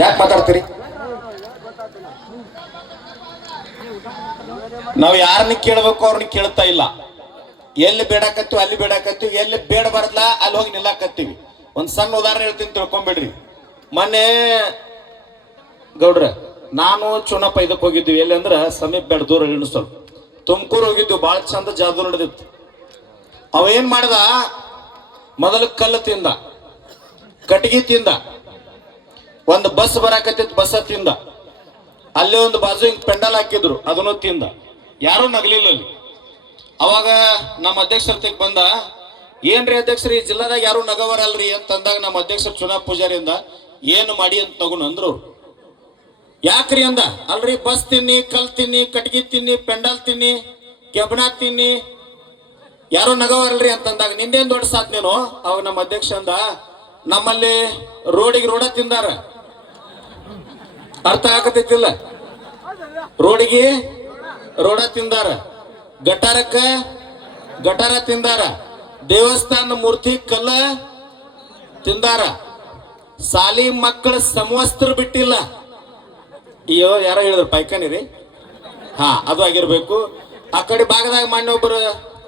ಯಾಕೆ ಮಾತಾಡ್ತೀರಿ? ನಾವು ಯಾರನ್ನ ಕೇಳಬೇಕು ಅವ್ರನ್ನ ಕೇಳ್ತಾ ಇಲ್ಲ. ಎಲ್ಲಿ ಬೇಡಾಕತ್ತೀವಿ ಅಲ್ಲಿ ಬೇಡಾಕತ್ತೀವಿ, ಎಲ್ಲಿ ಬೇಡ ಬರಲ್ಲ ಅಲ್ಲಿ ಹೋಗಿ ನಿಲ್ಲಾಕತ್ತೀವಿ. ಒಂದ್ ಸಣ್ಣ ಉದಾಹರಣೆ ಹೇಳ್ತೀನಿ, ತಿಳ್ಕೊಂಬೇಡ್ರಿ. ಮೊನ್ನೆ ಗೌಡ್ರ ನಾನು ಚುನಪ್ಪ ಇದಕ್ಕೆ ಹೋಗಿದ್ವಿ. ಎಲ್ಲಿ ಅಂದ್ರ ಸಮೀಪ ಬೇಡ, ದೂರ ಸ್ವಲ್ಪ ತುಮಕೂರು ಹೋಗಿದ್ವಿ. ಬಾಳ ಚಂದ ಜಾದು ನಡೆದಿತ್ತು. ಅವೇನ್ ಮಾಡ್ದ, ಮೊದಲು ಕಲ್ಲು ತಿಂದ, ಕಟ್ಗಿ ತಿಂದ, ಒಂದು ಬಸ್ ಬರಾಕತ್ತಿತ್ತು ಬಸ್ ತಿಂದ, ಅಲ್ಲೇ ಒಂದು ಬಾಜು ಹಿಂಗ್ ಪೆಂಡಲ್ ಹಾಕಿದ್ರು ಅದನ್ನು ತಿಂದ. ಯಾರು ನಗಲಿಲ್ಲ ಅಲ್ಲಿ. ಅವಾಗ ನಮ್ಮ ಅಧ್ಯಕ್ಷರ ಬಂದ, ಏನ್ರಿ ಅಧ್ಯಕ್ಷರು ಈ ಜಿಲ್ಲಾದಾಗ ಯಾರು ನಗವರಲ್ರಿ ಅಂತಂದಾಗ ನಮ್ಮ ಅಧ್ಯಕ್ಷರು ಚುನಾವ್ ಪೂಜಾರಿಯಿಂದ ಏನು ಮಾಡಿ ಅಂತ ತಗೊಂಡು ಅಂದ್ರು. ಯಾಕ್ರಿ ಅಂದ, ಅಲ್ರಿ ಬಸ್ ತಿನ್ನಿ, ಕಲ್ ತಿನ್ನಿ, ಕಟ್ಗಿ ತಿನ್ನಿ, ಪೆಂಡಲ್ ತಿನ್ನಿ, ಕೆಬಣ ತಿನ್ನಿ, ಯಾರು ನಗವರಲ್ರಿ ಅಂತಂದಾಗ ನಿಂದೇನ್ ದೊಡ್ಡ ಸಾತ್ ನೀನು. ಅವಾಗ ನಮ್ಮ ಅಧ್ಯಕ್ಷ ಅಂದ, ನಮ್ಮಲ್ಲಿ ರೋಡಿಗೆ ರೋಡ ತಿಂದಾರ. ಅರ್ಥ ಆಗತೈತಿಲ್ಲ? ರೋಡಿಗೆ ರೋಡ ತಿಂದಾರ, ಗಟಾರಕ್ಕ ಗಟಾರ ತಿಂದಾರ, ದೇವಸ್ಥಾನ ಮೂರ್ತಿ ಕಲ್ಲ ತಿಂದಾರ, ಸಾಲಿ ಮಕ್ಕಳ ಸಮವಸ್ತ್ರ ಬಿಟ್ಟಿಲ್ಲ. ಅಯ್ಯೋ ಯಾರೋ ಹೇಳಿದ್ರು ಪೈಖಾನಿ ರೀ, ಹಾ ಅದು ಆಗಿರ್ಬೇಕು. ಆ ಕಡೆ ಭಾಗದಾಗ ಮೊನ್ನೆ ಒಬ್ಬರು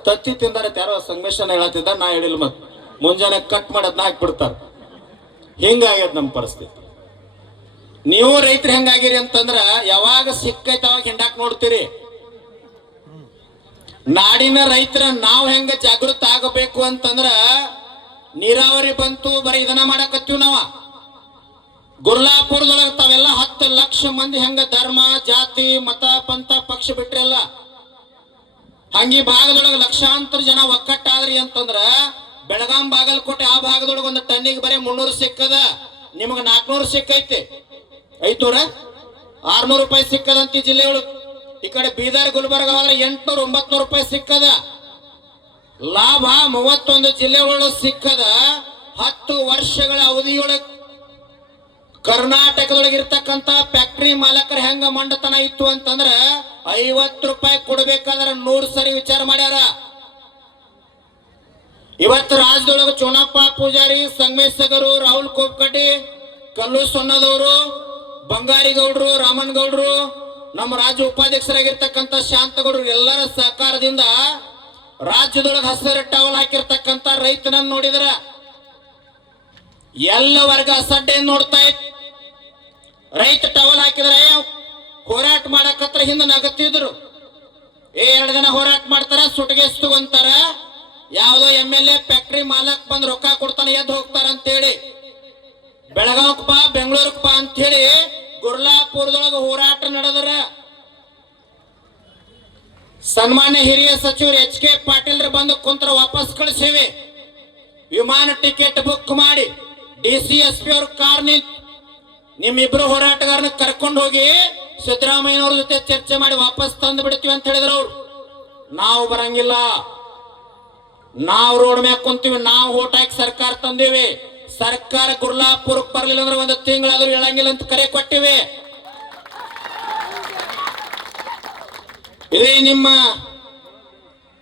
ತತ್ತಿ ತಿಂದಾರ, ಯಾರೋ ಸಂಗಮೇಶನ ಹೇಳತ್ತಿದ್ದ, ನಾ ಹೇಳಿಲ್ಲ. ಮತ್ ಮುಂಜಾನೆ ಕಟ್ ಮಾಡಿ ಅದನ್ನ ಹಾಕ್ಬಿಡ್ತಾರ. ಹಿಂಗಾಗ್ಯದ ನಮ್ಮ ಪರಿಸ್ಥಿತಿ. ನೀವು ರೈತರು ಹೆಂಗಾಗಿರಿ ಅಂತಂದ್ರ ಯಾವಾಗ ಸಿಕ್ಕೈತ ಅವಾಗ ಹಿಂಡಾಕ್ ನೋಡ್ತೀರಿ. ನಾಡಿನ ರೈತರ ನಾವು ಹೆಂಗ ಜಾಗೃತ ಆಗಬೇಕು ಅಂತಂದ್ರ, ನೀರಾವರಿ ಬಂತು ಬರೀ ಇದನ್ನ ಮಾಡಕತ್ತೀವಿ ನಾವ. ಗುರ್ಲಾಪುರದೊಳಗ ತಾವೆಲ್ಲ 10 ಲಕ್ಷ ಮಂದಿ ಹೆಂಗ ಧರ್ಮ ಜಾತಿ ಮತ ಪಂಥ ಪಕ್ಷ ಬಿಟ್ರಲ್ಲ, ಹಂಗಿ ಭಾಗದೊಳಗ ಲಕ್ಷಾಂತರ ಜನ ಒಕ್ಕಟ್ಟಾದ್ರಿ ಅಂತಂದ್ರ, ಬೆಳಗಾಂ ಬಾಗಲಕೋಟೆ ಆ ಭಾಗದೊಳಗ ಒಂದು ಟನ್ನಿಗೆ ಬರೀ 300 ಸಿಕ್ಕದ, ನಿಮಗ 400 ಸಿಕ್ಕೈತಿ, 500 600 ರೂಪಾಯಿ ಸಿಕ್ಕದಂತ ಈ ಜಿಲ್ಲೆಗಳು. ಈ ಕಡೆ ಬೀದರ್ ಗುಲ್ಬರ್ಗ ಹೋದ್ರೆ 800 900 ರೂಪಾಯಿ ಸಿಕ್ಕದ. ಲಾಭ 31 ಜಿಲ್ಲೆಗಳು ಸಿಕ್ಕದ. 10 ವರ್ಷಗಳ ಅವಧಿಯೊಳಗೆ ಕರ್ನಾಟಕದೊಳಗೆ ಇರ್ತಕ್ಕಂತ ಫ್ಯಾಕ್ಟರಿ ಮಾಲಕರ ಹೆಂಗ ಮಂಡತನ ಇತ್ತು ಅಂತಂದ್ರ, 50 ರೂಪಾಯಿ ಕೊಡ್ಬೇಕಾದ್ರ 100 ಸರಿ ವಿಚಾರ ಮಾಡ್ಯಾರ. ಇವತ್ತು ರಾಜ್ಯದೊಳಗೆ ಚೋನಪ್ಪ ಪೂಜಾರಿ, ಸಂಗಮೇಶ್ ಸಗರು, ರಾಹುಲ್ ಕೋಪ್ಕಟ್ಟಿ, ಕಲ್ಲು ಸೊನ್ನದವರು, ಬಂಗಾರಿ ಗೌಡ್ರು, ರಾಮನ್ ಗೌಡ್ರು, ನಮ್ಮ ರಾಜ್ಯ ಉಪಾಧ್ಯಕ್ಷರಾಗಿರ್ತಕ್ಕಂಥ ಶಾಂತಗೌಡರು ಎಲ್ಲರ ಸಹಕಾರದಿಂದ ರಾಜ್ಯದೊಳಗೆ ಹಸಿರು ಟವಲ್ ಹಾಕಿರ್ತಕ್ಕಂಥ ರೈತನನ್ನ ನೋಡಿದ್ರ ಎಲ್ಲ ವರ್ಗ ಅಸಡ್ಡೆ ನೋಡ್ತಾ ಇತ್ತು. ರೈತ ಟವಲ್ ಹಾಕಿದ್ರೆ ಹೋರಾಟ ಮಾಡಕತ್ರ ಹಿಂದೆ ನಗತ್ತಿದ್ರು. 2 ದಿನ ಹೋರಾಟ ಮಾಡ್ತಾರ, ಸುಟ್ಟಿಗೆ ತಗೊಂತಾರ, ಯಾವ್ದೋ MLA ಫ್ಯಾಕ್ಟರಿ ಮಾಲಕ್ ಬಂದ್ ರೊಕ್ಕ ಕೊಡ್ತಾನೆ ಎದ್ದು ಹೋಗ್ತಾರ ಅಂತೇಳಿ, ಬೆಳಗಾವ್ಕ್ ಬಾ ಬೆಂಗಳೂರಿಗೆ ಬಾ ಅಂತ ಹೇಳಿ ಗುರ್ಲಾಪುರದೊಳಗ ಹೋರಾಟ ನಡೆದ್ರ. ಸನ್ಮಾನ್ಯ ಹಿರಿಯ ಸಚಿವರು HK ಪಾಟೀಲ್ ಬಂದು ಕುಂತ್ರ ವಾಪಸ್ ಕಳಿಸಿವಿ. ವಿಮಾನ ಟಿಕೆಟ್ ಬುಕ್ ಮಾಡಿ DCSP ಅವ್ರ ಕಾರ್ ನಿಂತು ನಿಮ್ಮಿಬ್ರು ಹೋರಾಟಗಾರನ ಕರ್ಕೊಂಡು ಹೋಗಿ ಸಿದ್ದರಾಮಯ್ಯನವ್ರ ಜೊತೆ ಚರ್ಚೆ ಮಾಡಿ ವಾಪಸ್ ತಂದು ಬಿಡ್ತೀವಿ ಅಂತ ಹೇಳಿದ್ರು ಅವ್ರು. ನಾವು ಬರಂಗಿಲ್ಲ, ನಾವು ರೋಡ್ ಮ್ಯಾಗ ಕುಂತೀವಿ, ನಾವು ಓಟ್ ಹಾಕಿ ಸರ್ಕಾರ ತಂದೀವಿ. ಸರ್ಕಾರ ಗುರ್ಲಾಪುರಕ್ಕೆ ಬರ್ಲಿಲ್ಲ ಅಂದ್ರೆ 1 ತಿಂಗಳಾದ್ರೂ ಹೇಳಂಗಿಲ್ಲ ಅಂತ ಕರೆ ಕೊಟ್ಟಿವಿ. ಇದೇ ನಿಮ್ಮ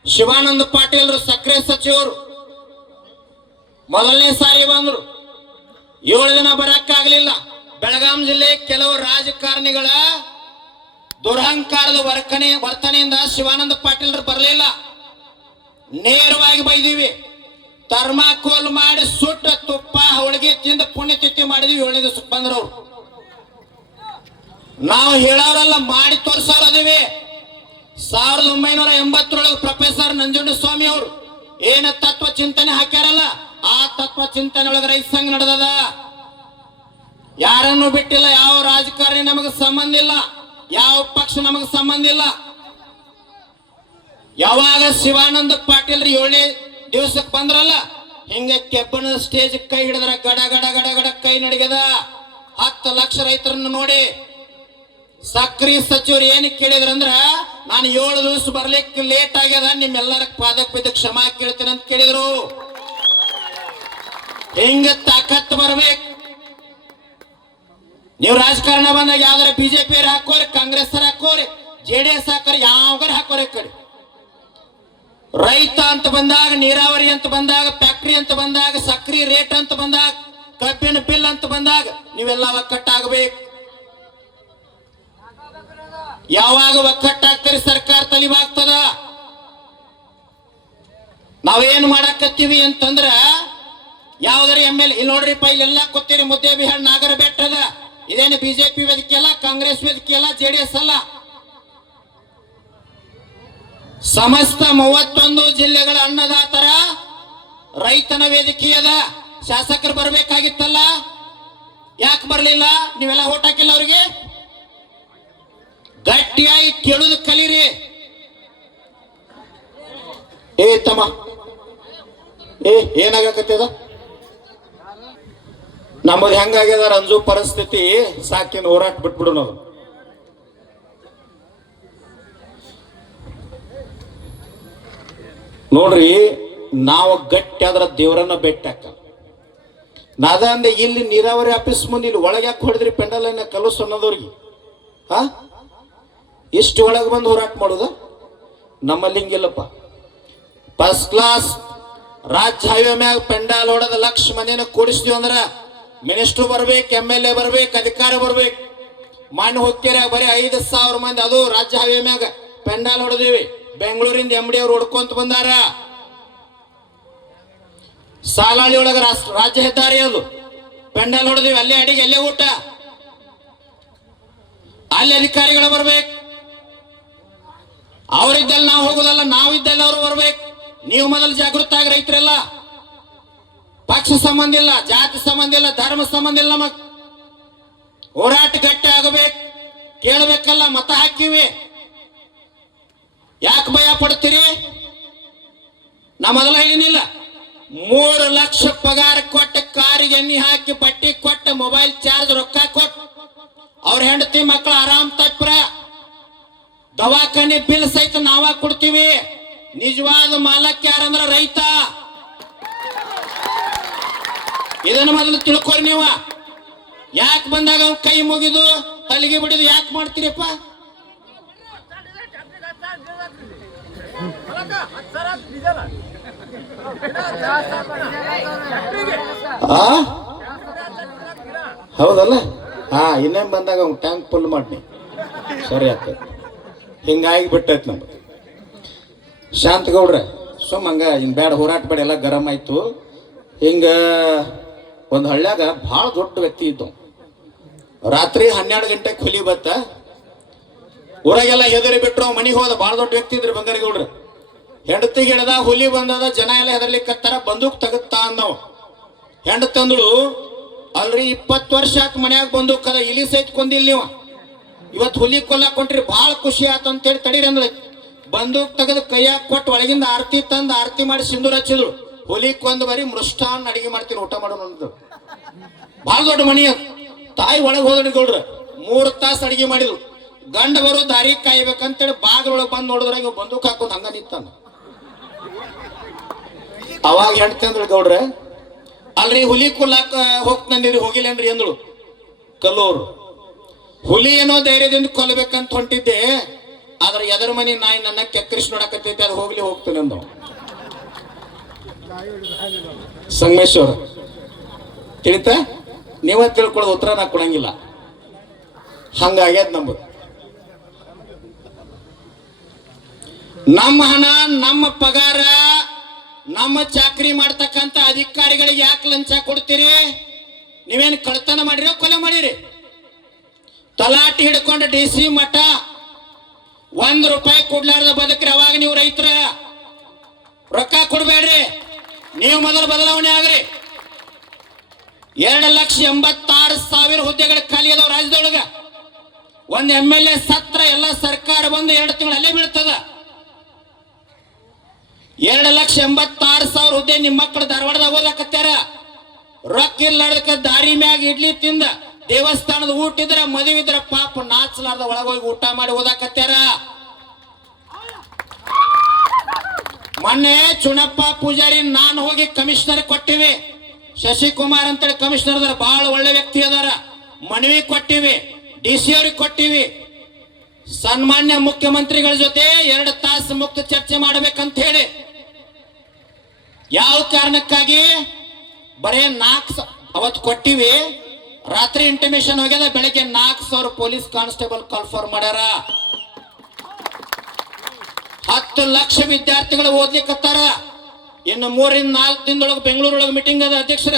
ಶಿವಾನಂದ ಪಾಟೀಲ್ ಸಕ್ರೆ ಸಚಿವರು ಮೊದಲನೇ ಸಾರಿ ಬಂದ್ರು, 7 ದಿನ ಬರಕ್ಕಾಗಲಿಲ್ಲ. ಬೆಳಗಾಂ ಜಿಲ್ಲೆ ಕೆಲವು ರಾಜಕಾರಣಿಗಳ ದುರಹಂಕಾರದ ವರ್ತನೆಯಿಂದ ಶಿವಾನಂದ ಪಾಟೀಲ್ ಬರಲಿಲ್ಲ. ನೇರವಾಗಿ ಬೈದೀವಿ. ಥರ್ಮಾಕೋಲ್ ಮಾಡಿ ಸುಟ್ಟ ತುಪ್ಪ ಹೋಳಿಗೆ ತಿಂದ ಪುಣ್ಯತಿಥಿ ಮಾಡಿದ್ವಿ. 7ನೇ ದಿವಸಕ್ಕೆ ಬಂದ್ರವ್ರು. ನಾವು ಹೇಳೋರೆಲ್ಲ ಮಾಡಿ ತೋರ್ಸೋರದೀವಿ. 1980 ಪ್ರೊಫೆಸರ್ ನಂಜುಂಡಸ್ವಾಮಿ ಅವರು ಏನ ತತ್ವ ಚಿಂತನೆ ಹಾಕ್ಯಾರಲ್ಲ, ಆ ತತ್ವ ಚಿಂತನೆ ಒಳಗೆ ರೈತ ಸಂಘ ನಡೆದದ. ಯಾರನ್ನು ಬಿಟ್ಟಿಲ್ಲ. ಯಾವ ರಾಜಕಾರಣಿ ನಮಗೆ ಸಂಬಂಧ ಇಲ್ಲ, ಯಾವ ಪಕ್ಷ ನಮಗೆ ಸಂಬಂಧ ಇಲ್ಲ. ಯಾವಾಗ ಶಿವಾನಂದ ಪಾಟೀಲ್ 7ನೇ ದಿವಸಕ್ಕೆ ಬಂದ್ರಲ್ಲ, ಹಿಂಗ ಕೆಬ್ಬನ ಸ್ಟೇಜ್ ಕೈ ಹಿಡಿದ್ರ ಗಡ ಗಡ ಗಡ ಗಡ ಕೈ ನಡಿಗದ. 10 ಲಕ್ಷ ರೈತರನ್ನು ನೋಡಿ ಸಕ್ರಿ ಸಚಿವರು ಏನ್ ಕೇಳಿದ್ರಂದ್ರ, ನಾನು 7 ದಿವಸ ಬರ್ಲಿಕ್ಕೆ ಲೇಟ್ ಆಗ್ಯದ, ನಿಮ್ಮೆಲ್ಲರ ಪಾದಕ್ಕೆ ಬಿದ್ದು ಕ್ಷಮಾ ಕೇಳ್ತೇನೆ ಅಂತ ಕೇಳಿದ್ರು. ಹಿಂಗ ತಾಕತ್ ಬರ್ಬೇಕು. ನೀವು ರಾಜಕಾರಣ ಬಂದಾಗ ಯಾವ್ದಾರ BJP ಹಾಕೋರಿ, ಕಾಂಗ್ರೆಸ್ ಹಾಕೋರಿ, JDS ಹಾಕೋರಿ, ಯಾವಾಗಾರ ಹಾಕೋರಿ. ಕಡೆ ರೈತ ಅಂತ ಬಂದಾಗ, ನೀರಾವರಿ ಅಂತ ಬಂದಾಗ, ಫ್ಯಾಕ್ಟರಿ ಅಂತ ಬಂದಾಗ, ಸಕ್ರಿ ರೇಟ್ ಅಂತ ಬಂದಾಗ, ಕಬ್ಬಿನ ಬಿಲ್ ಅಂತ ಬಂದಾಗ ನೀವೆಲ್ಲ ಒಕ್ಕಟ್ಟಾಗಬೇಕು. ಯಾವಾಗ ಒಕ್ಕಟ್ಟಾಗ್ತೀರಿ ಸರ್ಕಾರ ತಲಿವಾಗ್ತದ. ನಾವೇನ್ ಮಾಡಾಕತ್ತೀವಿ ಅಂತಂದ್ರ ಯಾವ್ದಾರ MLA ಇಲ್ಲಿ ನೋಡ್ರಿಪ್ಪ, ಇಲ್ಲೆಲ್ಲ ಕೂತೀರಿ ಮುದ್ದೇಬಿಹಾಳ್ ನಾಗರ ಬೆಟ್ಟದ. ಇದೇನು ಬಿಜೆಪಿ ವೇದಿಕೆ ಅಲ್ಲ, ಕಾಂಗ್ರೆಸ್ ವೇದಿಕೆ ಅಲ್ಲ, JDS ಅಲ್ಲ. ಸಮಸ್ತ 31 ಜಿಲ್ಲೆಗಳ ಅನ್ನದಾತರ ರೈತನ ವೇದಿಕೆ ಅದ. ಶಾಸಕರು ಬರ್ಬೇಕಾಗಿತ್ತಲ್ಲ, ಯಾಕೆ ಬರ್ಲಿಲ್ಲ? ನೀವೆಲ್ಲ ಓಟ್ ಹಾಕಿಲ್ಲ ಅವ್ರಿಗೆ. ಗಟ್ಟಿಯಾಗಿ ಕೇಳುದು ಕಲೀರಿ. ತಮ್ಮ ಏನಾಗಕತ್ತದ? ನಮ್ಮದು ಹೆಂಗಾಗ್ಯದ ರಂಜು ಪರಿಸ್ಥಿತಿ, ಸಾಕಿನ ಹೋರಾಟ ಬಿಟ್ಬಿಡು ನಾವು. ನೋಡ್ರಿ, ನಾವು ಗಟ್ಟಿ ಆದ್ರ ದೇವರನ್ನ ಬೆಟ್ಟಕ್ಕ ನಾದ ಅಂದೆ. ಇಲ್ಲಿ ನೀರಾವರಿ ಆಫೀಸ್ ಮುಂದೆ ಇಲ್ಲಿ ಒಳಗೆ ಯಾಕೆ ಹೊಡೆದ್ರಿ ಪೆಂಡಲನ್ನ ಕಲಸು ಅನ್ನೋದವ್ರಿಗೆ? ಇಷ್ಟು ಒಳಗೆ ಬಂದು ಹೋರಾಟ ಮಾಡುದ? ನಮ್ಮಲ್ಲಿ ಹಿಂಗಿಲ್ಲಪ್ಪ. ಫಸ್ಟ್ ಕ್ಲಾಸ್ ರಾಜ್ಯ ಹೈವೇ ಮ್ಯಾಗ ಪೆಂಡಾಲ್ ಹೊಡೆದ ಲಕ್ಷ ಮನೇನ ಕೂಡಿಸ್ತೀವಿ ಅಂದ್ರ ಮಿನಿಸ್ಟರ್ ಬರ್ಬೇಕು, MLA ಬರ್ಬೇಕು, ಅಧಿಕಾರ ಬರ್ಬೇಕು. ಮಣ್ಣು ಹೋಗ್ತೀರ ಬರೀ 5,000 ಮಂದಿ, ಅದು ರಾಜ್ಯ ಹೈವೇ ಮ್ಯಾಗ ಪೆಂಡಾಲ್ ಹೊಡೆದಿವಿ. ಬೆಂಗಳೂರಿಂದ MD ಅವ್ರು ಹೊಡ್ಕೊಂತ ಬಂದಾರ. ಸಾಲಾಳಿ ಒಳಗ ರಾಜ್ಯ ಹೆದ್ದಾರಿ ಅದು ಪೆಂಡಾಲ್ ಹೊಡೆದಿವಿ. ಅಲ್ಲೇ ಅಡಿಗೆ, ಅಲ್ಲೇ ಊಟ. ಅಲ್ಲಿ ಅಧಿಕಾರಿಗಳು ಬರ್ಬೇಕು. ಅವರಿದ್ದಲ್ಲಿ ನಾವು ಹೋಗೋದಲ್ಲ, ನಾವಿದ್ದಲ್ಲಿ ಅವ್ರು ಬರ್ಬೇಕು. ನೀವು ಮೊದಲು ಜಾಗೃತ ಆಗಿ ರೈತರೆಲ್ಲ. ಪಕ್ಷ ಸಂಬಂಧ ಇಲ್ಲ, ಜಾತಿ ಸಂಬಂಧ ಇಲ್ಲ, ಧರ್ಮ ಸಂಬಂಧ ಇಲ್ಲ. ನಮಗ್ ಹೋರಾಟ ಗಟ್ಟಿ ಆಗಬೇಕು. ಕೇಳಬೇಕಲ್ಲ, ಮತ ಹಾಕಿವಿ. ಯಾಕೆ ಭಯ ಪಡ್ತೀರಿ? ನಾ ಮೊದಲ ಹೇಳಿನಿಲ್ಲ, 3 ಲಕ್ಷ ಪಗಾರ ಕೊಟ್ಟು, ಕಾರಿಗೆ ಎಣ್ಣೆ ಹಾಕಿ, ಬಟ್ಟಿ ಕೊಟ್ಟು, ಮೊಬೈಲ್ ಚಾರ್ಜ್ ರೊಕ್ಕ ಕೊಟ್ಟು, ಅವ್ರ ಹೆಂಡತಿ ಮಕ್ಕಳು ಆರಾಮ್ ತಪ್ಪರ, ದವಾಖಾನೆ ಬಿಲ್ ಸಹಿತ ನಾವ ಕೊಡ್ತೀವಿ. ನಿಜವಾದ ಮಾಲಕ್ ಯಾರಂದ್ರ ರೈತ. ಇದನ್ನ ಮೊದಲು ತಿಳ್ಕೊರಿ ನೀವ. ಯಾಕೆ ಬಂದಾಗ ಅವ್ನ ಕೈ ಮುಗಿದು ತಲೆಗೆ ಬಿಡಿದು ಯಾಕೆ ಮಾಡ್ತೀರಪ್ಪ? ಹೌದಲ್ಲ? ಇನ್ನೇನ್ ಬಂದಾಗ ಅವ್ನ ಟ್ಯಾಂಕ್ ಫುಲ್ ಮಾಡಿ ಸರಿ ಆಗ್ತದೆ. ಹಿಂಗಾಗಿ ಬಿಟ್ಟೈತ್ ನಮ್ಗೆ. ಶಾಂತಗೌಡ್ರೆ ಸುಮ್ಮ ಹಂಗ ಹಿಂಗೆ ಬೇಡ, ಹೋರಾಟ ಬೇಡ, ಎಲ್ಲ ಗರಂ ಆಯ್ತು. ಹಿಂಗ ಒಂದು ಹಳ್ಳ್ಯಾಗ ಭಾಳ ದೊಡ್ಡ ವ್ಯಕ್ತಿ ಇದ್ದವು. ರಾತ್ರಿ 12 ಗಂಟೆಗೆ ಹುಲಿ ಬತ್ತ. ಊರಾಗೆಲ್ಲ ಹೆದರಿ ಬಿಟ್ರು. ಮನೆಗೆ ಹೋದ. ಭಾಳ ದೊಡ್ಡ ವ್ಯಕ್ತಿ ಇದ್ರಿ ಬಂಗಾರಿಗೌಡ್ರು. ಹೆಂಡತಿಗೆ ಹೇಳ್ದ, ಹುಲಿ ಬಂದದ, ಜನ ಎಲ್ಲ ಹೆದರ್ಲಿಕ್ಕತ್ತಾರ, ಬಂದೂಕ್ ತಗತ್ತಾ ಅನ್ನೋ. ಹೆಂಡತಂದಳು, ಅಲ್ರಿ 20 ವರ್ಷ ಆತ್ ಮನ್ಯಾಗ ಬಂದೂಕ್ ಅದ, ಇಲಿ ಸಹಿತ ಕೊಂದಿಲ್ಲ ನೀವು, ಇವತ್ತು ಹುಲಿ ಕೊಲ್ಲಾಕ್ ಕೊಂಟ್ರಿ, ಭಾಳ ಖುಷಿ ಆತು ಅಂತೇಳಿ ತಡೀರಿ ಅಂದಳು. ಬಂದೂಕ್ ತೆಗೆದು ಕೈಯಾಗ ಕೊಟ್ಟು ಒಳಗಿಂದ ಆರತಿ ತಂದು ಆರತಿ ಮಾಡಿ ಸಿಂಧೂರ ಹಚ್ಚಿದ್ರು. ಹುಲಿ ಕೊಂದು ಬರೀ ಮೃಷ್ಟಾನ್ನ ಅಡಿಗೆ ಮಾಡ್ತೀನಿ, ಊಟ ಮಾಡೋಣ ಅಂದ್ರು. ಭಾಳ ದೊಡ್ಡ ಮನಿ ಅದು. ತಾಯಿ ಒಳಗೆ ಹೋದಡಿ ಗೌಡ್ರ 3 ತಾಸು ಅಡಿಗೆ ಮಾಡಿದ್ರು. ಗಂಡ ಬರೋ ದಾರಿ ಕಾಯ್ಬೇಕಂತೇಳಿ ಬಾಗಿಲೊಳಗೆ ಬಂದು ನೋಡಿದ್ರಾಗ ಇವ್ ಬಂದೂಕ್ ಹಾಕೊಂಡು ಹಂಗ ನಿಂತಾನ. ಅವಾಗ ಹೆಂಡತಿ ಅಂದಳು, ಗೌಡ್ರೆ ಅಲ್ರಿ ಹುಲಿ ಕೊಲ್ಲಾಕ ಹೋಗ್ತಂದಿರಿ, ಹೋಗಿಲ್ಲೇನ್ರಿ ಅಂದಳು. ಕಲ್ಲೋರು ಹುಲಿ ಏನೋ ಧೈರ್ಯದಿಂದ ಕೊಲ್ಲಬೇಕಂತ ಹೊಂಟಿದ್ದೆ, ಆದ್ರೆ ಎದರ ಮನಿ ನಾಯಿ ನನ್ನ ಕೆಕ್ಕರಿಸಿ ನೋಡಕತ್ತೈತೆ, ಅದು ಹೋಗ್ಲಿ ಹೋಗ್ತೇನೆ ಅಂದ. ಸಂಗಮೇಶ್ವರ ತಿಳಿತ? ನೀವ ತಿಳ್ಕೊಳ್ಳೋದು, ಉತ್ತರ ನಾ ಕೊಡಂಗಿಲ್ಲ. ಹಂಗಾಗ್ಯದ ನಮ್ಮದು. ನಮ್ಮ ಹಣ, ನಮ್ಮ ಪಗಾರ, ನಮ್ಮ ಚಾಕ್ರಿ ಮಾಡ್ತಕ್ಕಂಥ ಅಧಿಕಾರಿಗಳಿಗೆ ಯಾಕೆ ಲಂಚ ಕೊಡ್ತೀರಿ? ನೀವೇನು ಕಳ್ತನ ಮಾಡಿರೋ, ಕೊಲೆ ಮಾಡಿರಿ? ತಲಾಟಿ ಹಿಡ್ಕೊಂಡು DC ಮಠ 1 ರೂಪಾಯಿ ಕೊಡ್ಲಾರ್ದ ಬದುಕ್ರಿ. ಅವಾಗ ನೀವು ರೈತರ ರೊಕ್ಕ ಕೊಡ್ಬೇಡ್ರಿ. ನೀವು ಮೊದಲು ಬದಲಾವಣೆ ಆಗ್ರಿ. 2,86,000 ಹುದ್ದೆಗಳು ಖಾಲಿ ಅದಾವ ರಾಜ್ಯದೊಳಗ. ಒಂದು MLA ಸತ್ರ ಎಲ್ಲ ಸರ್ಕಾರ ಬಂದು 2 ತಿಂಗಳಲ್ಲೇ ಬೀಳ್ತದ. 2,86,000 ಹುದ್ದೆ ನಿಮ್ಮ ಮಕ್ಕಳು ಧಾರವಾಡದಾಗ ಓದಾಕತ್ಯಾರ. ರೊಕ್ಕ ಇರ್ಲಾರ್ದಕ್ಕ ದಾರಿ ಮ್ಯಾಗ ಇಡ್ಲಿ ತಿಂದ, ದೇವಸ್ಥಾನದ ಊಟ ಇದ್ರ, ಮದುವೆ ಇದ್ರ ಪಾಪ ನಾಚಲಾರ್ದ ಒಳಗೋಗಿ ಊಟ ಮಾಡಿ ಓದಾಕತ್ಯಾರ. ಮೊನ್ನೆ ಚುನಪ್ಪ ಪೂಜಾರಿ ನಾನು ಹೋಗಿ ಕಮಿಷನರ್ ಕೊಟ್ಟಿವಿ. ಶಶಿಕುಮಾರ್ ಅಂತೇಳಿ ಕಮಿಷನರ್ ಅದಾರ, ಬಹಳ ಒಳ್ಳೆ ವ್ಯಕ್ತಿ ಅದಾರ. ಮನವಿ ಕೊಟ್ಟಿವಿ, DC ಅವ್ರಿಗೆ ಕೊಟ್ಟಿವಿ. ಸನ್ಮಾನ್ಯ ಮುಖ್ಯಮಂತ್ರಿಗಳ ಜೊತೆ 2 ತಾಸು ಮುಕ್ತ ಚರ್ಚೆ ಮಾಡಬೇಕಂತ ಹೇಳಿ. ಯಾವ ಕಾರಣಕ್ಕಾಗಿ? ಬರೇ 4 ಅವತ್ತು ಕೊಟ್ಟಿವಿ. ರಾತ್ರಿ ಇಂಟಿಮೇಷನ್ ಹೋಗ್ಯದ, ಬೆಳಗ್ಗೆ 4,000 ಪೊಲೀಸ್ ಕಾನ್ಸ್ಟೇಬಲ್ ಕಾಲ್ಫಾರ್ ಮಾಡ್ಯಾರ. 10 ಲಕ್ಷ ವಿದ್ಯಾರ್ಥಿಗಳು ಓದ್ಲಿಕ್ಕತ್ತಾರ. ಇನ್ನು 3-4 ದಿನದೊಳಗೆ ಬೆಂಗಳೂರೊಳಗೆ ಮೀಟಿಂಗ್ ಅದ ಅಧ್ಯಕ್ಷರ.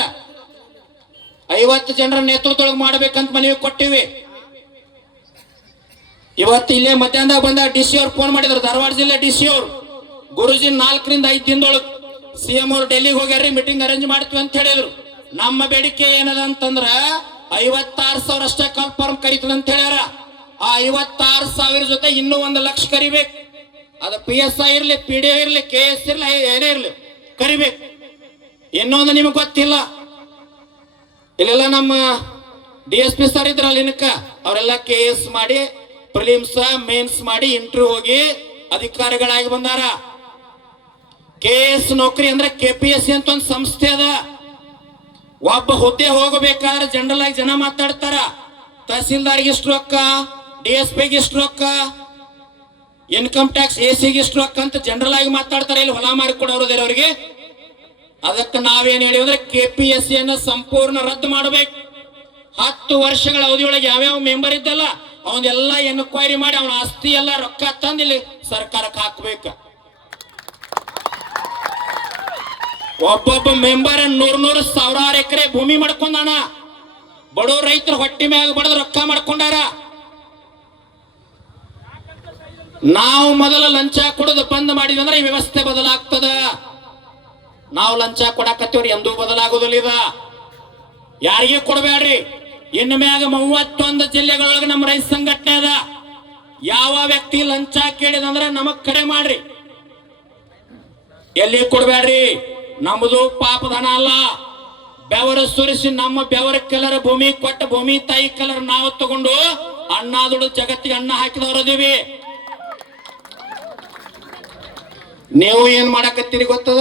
50 ಜನರ ನೇತೃತ್ವದೊಳಗೆ ಮಾಡ್ಬೇಕಂತ ಮನವಿ ಕೊಟ್ಟಿವಿ. ಇವತ್ತು ಇಲ್ಲೇ ಮಧ್ಯಾಹ್ನದಾಗ ಬಂದ DC ಅವ್ರು ಫೋನ್ ಮಾಡಿದ್ರು, ಧಾರವಾಡ ಜಿಲ್ಲೆ DC ಅವ್ರು. ಗುರುಜಿ 4-5 ದಿನದೊಳಗೆ CM ಅವ್ರು ಡೆಲ್ಲಿಗೆ ಹೋಗ್ಯಾರ್ರಿ, ಮೀಟಿಂಗ್ ಅರೇಂಜ್ ಮಾಡ್ತೀವಿ ಅಂತ ಹೇಳಿದ್ರು. ನಮ್ಮ ಬೇಡಿಕೆ ಏನದ ಅಂತಂದ್ರ 56,000 ಅಷ್ಟೇ ಕಾಲ್ಫಾರ್ಮ್ ಕರಿತದ ಅಂತ ಹೇಳ್ಯಾರ. ಆ 56,000 ಜೊತೆ ಇನ್ನೂ 1 ಲಕ್ಷ ಕರಿಬೇಕು. ಅದು PSI ಇರ್ಲಿ, PDO ಇರ್ಲಿ, KS ಇರ್ಲಿ, ಏನೇ ಇರ್ಲಿ ಕರಿಬೇಕು. ಇನ್ನೊಂದು ನಿಮಗೆ ಗೊತ್ತಿಲ್ಲ, ಇಲ್ಲೆಲ್ಲ ನಮ್ಮ DSP ಸರ್ ಇದ್ರಲ್ಲ ಇನ್ಕ, ಅವರೆಲ್ಲ KS ಮಾಡಿ ಪ್ರಿಲಿಮ್ಸ್ ಮೇನ್ಸ್ ಮಾಡಿ ಇಂಟರ್ವ್ಯೂ ಹೋಗಿ ಅಧಿಕಾರಿಗಳಾಗಿ ಬಂದಾರ. KS ನೌಕರಿ ಅಂದ್ರೆ KPSC ಅಂತ ಒಂದು ಸಂಸ್ಥೆ ಅದ. ಒಬ್ಬ ಹುದ್ದೆ ಹೋಗಬೇಕಾದ್ರೆ ಜನರಲ್ ಆಗಿ ಜನ ಮಾತಾಡ್ತಾರ, ತಹಸೀಲ್ದಾರ್ಗೆ ಇಷ್ಟು ರೊಕ್ಕ, DSPಗೆ ಇಷ್ಟು ರೊಕ್ಕ, ಇನ್ಕಮ್ ಟ್ಯಾಕ್ಸ್ AC ಗೆ ಇಷ್ಟು ರೊಕ್ಕ ಅಂತ ಜನರಲ್ ಆಗಿ ಮಾತಾಡ್ತಾರೆ. ಇಲ್ಲಿ ಹೊಲ ಮಾರಿ ಕೊಡೋರು ಅವರಿಗೆ. ಅದಕ್ಕೆ ನಾವೇನ್ ಹೇಳಿವಿ ಅಂದ್ರೆ KPSC ಅನ್ನ ಸಂಪೂರ್ಣ ರದ್ದು ಮಾಡಬೇಕು. 10 ವರ್ಷಗಳ ಅವಧಿಯೊಳಗೆ ಯಾವ್ಯಾವ ಮೆಂಬರ್ ಇದ್ದಲ್ಲ ಅವನ್ನೆಲ್ಲ ಎನ್ಕ್ವೈರಿ ಮಾಡಿ ಅವನ ಆಸ್ತಿ ಎಲ್ಲ ರೊಕ್ಕ ತಂದು ಇಲ್ಲಿ ಸರ್ಕಾರಕ್ಕೆ ಹಾಕ್ಬೇಕು. ಒಬ್ಬೊಬ್ಬ ಮೆಂಬರ್ 100,000 ಎಕರೆ ಭೂಮಿ ಮಾಡ್ಕೊಂಡಾನ. ಬಡವ ರೈತರು ಹೊಟ್ಟಿ ಮ್ಯಾಗ ಬಡದ ರೊಕ್ಕ ಮಾಡ್ಕೊಂಡಾರ. ನಾವು ಮೊದಲ ಲಂಚ ಕೊಡೋದು ಬಂದ್ ಮಾಡಿದ್ವಿ ಅಂದ್ರೆ ಈ ವ್ಯವಸ್ಥೆ ಬದಲಾಗ್ತದ. ನಾವು ಲಂಚ ಕೊಡಾಕತ್ತೀವ್ರಿ, ಎಂದೂ ಬದಲಾಗೋದಿಲ್ಲ. ಇದ ಯಾರಿಗೆ ಕೊಡಬೇಡ್ರಿ. ಇನ್ನು ಮ್ಯಾಗ 31 ಜಿಲ್ಲೆಗಳೊಳಗೆ ನಮ್ಮ ರೈತ ಸಂಘಟನೆ ಅದ. ಯಾವ ವ್ಯಕ್ತಿ ಲಂಚ ಕೇಳಿದಂದ್ರೆ ನಮಗ್ ಕಡೆ ಮಾಡ್ರಿ, ಎಲ್ಲಿ ಕೊಡಬೇಡ್ರಿ. ನಮ್ಮದು ಪಾಪಧನ ಅಲ್ಲ. ಬೆವರು ಸುರಿಸಿ ನಮ್ಮ ಬೆವರ ಕಲರ್ ಭೂಮಿ ಕೊಟ್ಟ ಭೂಮಿ ತಾಯಿ ಕಲರ್ ನಾವು ತಗೊಂಡು ಅನ್ನ ದುಡ್ಡು ಜಗತ್ತಿಗೆ ಅನ್ನ ಹಾಕಿದವರದೀವಿ. ನೀವು ಏನ್ ಮಾಡಕತ್ತೀರಿ ಗೊತ್ತದ?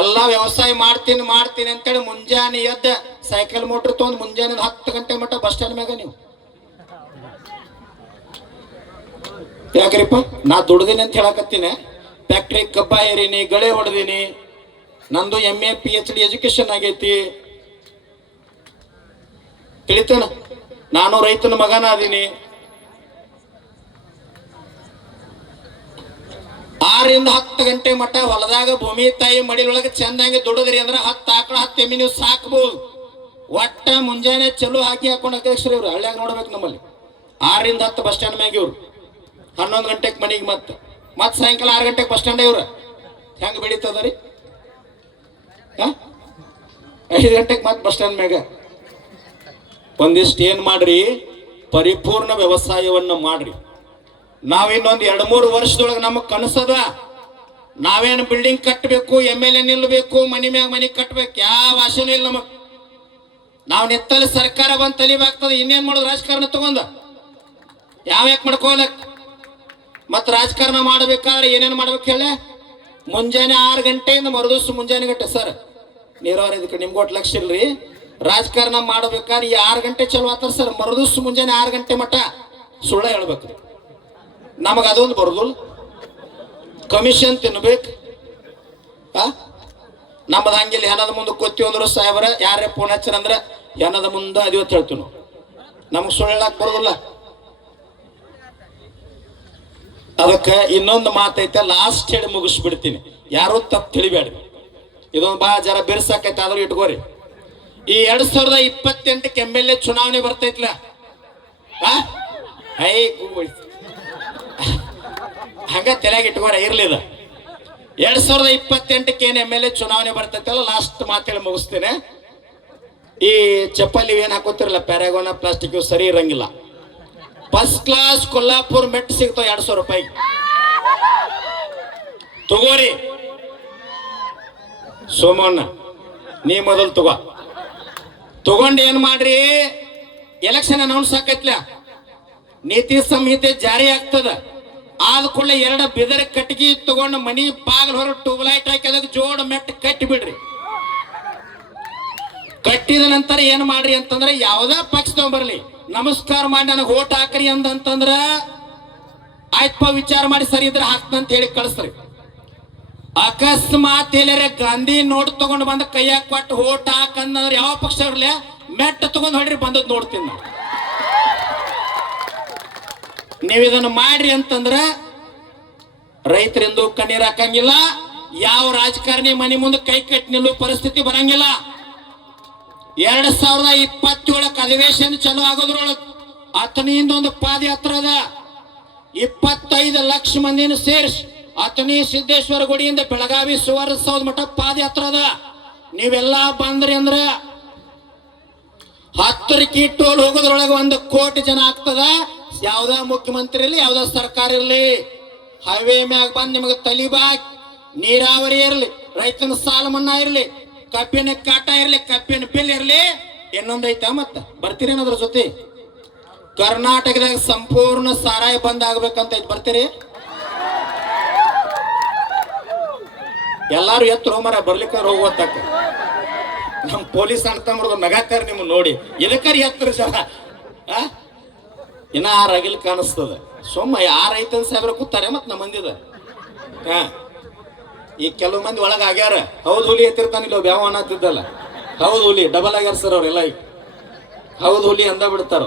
ಎಲ್ಲಾ ವ್ಯವಸಾಯ ಮಾಡ್ತೀನಿ ಅಂತೇಳಿ ಮುಂಜಾನೆ ಎದ್ದ ಸೈಕಲ್ ಮೋಟರ್ ತಗೊಂಡ್ ಮುಂಜಾನೆ 10 ಗಂಟೆ ಮಟ್ಟ ಬಸ್ ಸ್ಟ್ಯಾಂಡ್ ಮ್ಯಾಗ ನೀವು ಯಾಕ್ರಿಪ್ಪ? ನಾ ದುಡ್ದೀನಿ ಅಂತ ಹೇಳಕತ್ತೀನಿ. ಫ್ಯಾಕ್ಟ್ರಿ ಕಬ್ಬ ಏರಿನಿ, ಗಳೆ ಹೊಡೆದೀನಿ, ನಂದು MA PhD ಎಜುಕೇಶನ್ ಆಗೈತಿ, ತಿಳಿತೇನ? ನಾನು ರೈತನ ಮಗನ ಅದೀನಿ. 6 ರಿಂದ 10 ಗಂಟೆ ಮಟ್ಟ ಹೊಲದಾಗ ಭೂಮಿ ತಾಯಿ ಮಡಿಲೊಳಗೆ ಚಂದಂಗೆ ದುಡಿದ್ರಿ ಅಂದ್ರೆ 10 ಆಕಳ 10 ಎಮ್ಮಿ ನೀವು ಸಾಕ್ಬೋದು. ಒಟ್ಟ ಮುಂಜಾನೆ ಚಲೋ ಹಾಕೊಂಡು ಅಧ್ಯಕ್ಷರು ಇವ್ರು ಹಳ್ಳಿಯಾಗ ನೋಡ್ಬೇಕು. ನಮ್ಮಲ್ಲಿ 6 ರಿಂದ 10 ಬಸ್ ಸ್ಟ್ಯಾಂಡ್ ಮ್ಯಾಗ ಇವ್ರು, 11 ಗಂಟೆಗೆ ಮನೆಗೆ ಮತ್ ಸಾಯಂಕಾಲ 6 ಗಂಟೆಗೆ ಬಸ್ ಸ್ಟ್ಯಾಂಡ್ ಇವ್ರ. ಹೆಂಗ್ ಬೆಳೀತದ್ರಿ? 5 ಗಂಟೆಗೆ ಮತ್ ಬಸ್ ಸ್ಟ್ಯಾಂಡ್ ಮ್ಯಾಗ. ಒಂದಿಷ್ಟು ಏನ್ ಮಾಡ್ರಿ, ಪರಿಪೂರ್ಣ ವ್ಯವಸಾಯವನ್ನ ಮಾಡ್ರಿ. ನಾವಿನ್ನೊಂದು 2-3 ವರ್ಷದೊಳಗೆ ನಮಗ್ ಕನಸದ. ನಾವೇನು ಬಿಲ್ಡಿಂಗ್ ಕಟ್ಟಬೇಕು, MLA ನಿಲ್ಬೇಕು, ಮನಿ ಮ್ಯಾಗ ಮನಿ ಕಟ್ಟಬೇಕು, ಯಾವ ಆಶೆನೂ ಇಲ್ಲ ನಮಗ್. ನಾವು ನಿತ್ತಲ್ಲಿ ಸರ್ಕಾರ ಬಂದ್ ತಲಿಬಾಗ್ತದೆ. ಇನ್ನೇನ್ ಮಾಡೋದು? ರಾಜಕಾರಣ ತಗೊಂಡ ಯಾವ್ಯಾಕ್ ಮಾಡ್ಕೋಲಕ್? ಮತ್ ರಾಜಕಾರಣ ಮಾಡ್ಬೇಕಾದ್ರೆ ಏನೇನ್ ಮಾಡ್ಬೇಕು ಹೇಳ? ಮುಂಜಾನೆ 6 ಗಂಟೆಯಿಂದ ಮರುದಿವ್ಸ ಮುಂಜಾನೆ ಗಂಟೆ ಸರ್ ನೀರಾವರಿ ಇದಕ್ಕೆ ನಿಮ್ಗೆ ಒಟ್ಟು ಲಕ್ಷ ಇಲ್ರಿ. ರಾಜಕಾರಣ ಮಾಡ್ಬೇಕಾದ್ರೆ ಈ 6 ಗಂಟೆ ಚಲೋ ಆತಾರ ಸರ್, ಮರುದಿವ್ಸ ಮುಂಜಾನೆ 6 ಗಂಟೆ ಮಟ್ಟ ಸುಳ್ಳ ಹೇಳ್ಬೇಕ್ರಿ. ನಮಗ ಅದೊಂದು ಬರುದಿಲ್ಲ. ಕಮಿಷನ್ ತಿನ್ಬೇಕು. ನಮ್ಮದು ಹಂಗಿಲ್ಲ. ಹೆಣದ ಮುಂದೆ ಕೊತ್ತೀವಿ ಅಂದ್ರು ಸಾಹೇಬ್ರ ಯಾರೇ ಫೋನ್ ಹಚ್ಚರ ಅಂದ್ರೆ ಹೆಣದ ಮುಂದೆ ಅದಿವತ್ತು ಹೇಳ್ತೀವಿ ನಾವು. ನಮ್ಗೆ ಸುಳ್ಳು ಹೇಳಕ್ ಬರೋದಿಲ್ಲ. ಅದಕ್ಕೆ ಇನ್ನೊಂದು ಮಾತೈತೆ, ಲಾಸ್ಟ್ ಹೇಳಿ ಮುಗಿಸ್ಬಿಡ್ತೀನಿ. ಯಾರು ತಪ್ಪು ತಿಳಿಬೇಡ್ರಿ. ಇದೊಂದು ಬಾ ಜರ ಬಿರ್ಸಾಕೈತೆ, ಆದ್ರೂ ಇಟ್ಕೋರಿ. ಈ 2028ಕ್ಕೆ MLA ಚುನಾವಣೆ ಬರ್ತೈತ್ಲ. ಹಂಗ ತಲೆಯಾಗ ಇಟ್ಕೋರ ಇರ್ಲಿದ. 2028ಕ್ಕೆ ಏನ್ MLA ಚುನಾವಣೆ ಬರ್ತೈತಲ್ಲ, ಲಾಸ್ಟ್ ಮಾತೇಳಿ ಮುಗಿಸ್ತೇನೆ. ಈ ಚಪ್ಪಲಿ ಏನ್ ಹಾಕೋತಿರಲ್ಲ ಪ್ಯಾರಾಗೋನ ಪ್ಲಾಸ್ಟಿಕ್ ಸರಿ ಇರಂಗಿಲ್ಲ. ಫಸ್ಟ್ ಕ್ಲಾಸ್ ಕೊಲ್ಲಾಪುರ್ ಮೆಟ್ ಸಿಗ್ತಾವ 200 ರೂಪಾಯಿ ತಗೋರಿ. ಸೋಮಣ್ಣ ನೀ ಮೊದಲು ತಗೊಂಡು ಏನ್ ಮಾಡ್ರಿ, ಎಲೆಕ್ಷನ್ ಅನೌನ್ಸ್ ಆಕೈತ್ಲ, ನೀತಿ ಸಂಹಿತೆ ಜಾರಿ ಆಗ್ತದ. ಆದ ಕೂಡಲೇ 2 ಬಿದರ ಕಟ್ಟಿಗೆ ತಗೊಂಡು ಮನಿ ಬಾಗಿಲು ಹೊರಗೆ ಟ್ಯೂಬ್ಲೈಟ್ ಹಾಕಿ ಅದಕ್ಕೆ ಜೋಡ ಮೆಟ್ ಕಟ್ಟಿ ಬಿಡ್ರಿ. ಕಟ್ಟಿದ ನಂತರ ಏನ್ ಮಾಡ್ರಿ ಅಂತಂದ್ರೆ, ಯಾವ್ದ ಪಕ್ಷ ತಗೊಂಡ್ಬರ್ಲಿ, ನಮಸ್ಕಾರ ಮಾಡಿ ನನಗೆ ಓಟ್ ಹಾಕ್ರಿ ಅಂತಂದ್ರ ಆಯ್ತಪ್ಪ ವಿಚಾರ ಮಾಡಿ ಸರಿ ಇದ್ರೆ ಹಾಕ್ತಂತ ಹೇಳಿ ಕಳಿಸ್ರಿ. ಅಕಸ್ಮಾತ್ ಎಲ್ಲರ ಗಾಂಧಿ ನೋಟ್ ತಗೊಂಡು ಬಂದ ಕೈಯಾಗ ಕೊಟ್ಟು ಓಟ್ ಹಾಕಂದ್ರೆ ಯಾವ ಪಕ್ಷ ಇರ್ಲಿ ಮೆಟ್ಟ ತಗೊಂಡ್ ಹೊಡ್ರಿ ಬಂದದ್ ನೋಡ್ತೀನಿ ನಾನು. ನೀವು ಇದನ್ನು ಮಾಡ್ರಿ ಅಂತಂದ್ರ ರೈತರೆಂದು ಕಣ್ಣೀರ್ ಹಾಕಂಗಿಲ್ಲ. ಯಾವ ರಾಜಕಾರಣಿ ಮನೆ ಮುಂದೆ ಕೈ ಕಟ್ಟಿ ನಿಲ್ಲೋ ಪರಿಸ್ಥಿತಿ ಬರಂಗಿಲ್ಲ. 2027 ಅಧಿವೇಶನ ಚಲೋ ಆಗೋದ್ರೊಳಗೆ ಅತನಿಯಿಂದ ಒಂದು ಪಾದಯಾತ್ರೆ ಅದ. 25 ಲಕ್ಷ ಮಂದಿನ ಸೇರಿಸಿ ಅತನಿ ಸಿದ್ದೇಶ್ವರ ಗುಡಿಯಿಂದ ಬೆಳಗಾವಿ ಸುವರ್ಣಸೌಧ ಮಠ ಪಾದಯಾತ್ರೆ ಅದ. ನೀವೆಲ್ಲಾ ಬಂದ್ರಿ ಅಂದ್ರ 10 ಟೋಲ್ ಹೋಗೋದ್ರೊಳಗೆ 1 ಕೋಟಿ ಜನ ಆಗ್ತದ. ಯಾವ್ದ ಮುಖ್ಯಮಂತ್ರಿ ಇರ್ಲಿ, ಯಾವ್ದ ಸರ್ಕಾರ ಇರ್ಲಿ, ಹೈವೇ ಮ್ಯಾಗ ಬಂದ್ ನಿಮಗೆ ತಲಿಬಾಕ್, ನೀರಾವರಿ ಇರ್ಲಿ, ರೈತನ ಸಾಲ ಮನ್ನಾ ಇರ್ಲಿ, ಕಬ್ಬಿನ ಕಾಟ ಇರ್ಲಿ, ಕಬ್ಬಿನ ಬಿಲ್ ಇರ್ಲಿ, ಇನ್ನೊಂದೈತ ಮತ್ತ ಬರ್ತೀರೇನದ್ರ ಜೊತೆ ಕರ್ನಾಟಕದಾಗ ಸಂಪೂರ್ಣ ಸಾರಾಯಿ ಬಂದ್ ಆಗ್ಬೇಕಂತ ಐತಿ. ಬರ್ತೀರಿ? ಎಲ್ಲಾರು ಎತ್ತರ ಮರ ಬರ್ಲಿಕ್ಕೆ ಹೋಗುವತ್ತಕ್ಕ ನಮ್ ಪೊಲೀಸ್ ಅಣ್ತಂಬ್ರದು ನಗಾಕಾರ ನಿಮ್ ನೋಡಿ ಎದಕ್ಕಾರಿ ಎತ್ತರ ಜನ ಇನ್ನ ರಗಿಲ್ ಕಾಣಿಸ್ತದ. ಸೊಮ್ಮ ಯಾರ ಐತನ್ ಸಾಹೇಬ್ರ ಕೂತಾರೆ ಮತ್ ನಮ್ಮ ಮಂದಿದ. ಈಗ ಕೆಲವು ಮಂದಿ ಒಳಗ ಆಗ್ಯಾರ. ಹೌದು ಹುಲಿ ಎತ್ತಿರ್ತಾನಿಲ್ಲ ಬ್ಯಾವ ಅನ್ನತ್ತಿದ್ದಲ್ಲ. ಹೌದು ಹುಲಿ ಡಬಲ್ ಆಗ್ಯಾರ ಸರ್ ಅವ್ರೆಲ್ಲ. ಈಗ ಹೌದು ಹುಲಿ ಅಂದ ಬಿಡ್ತಾರ.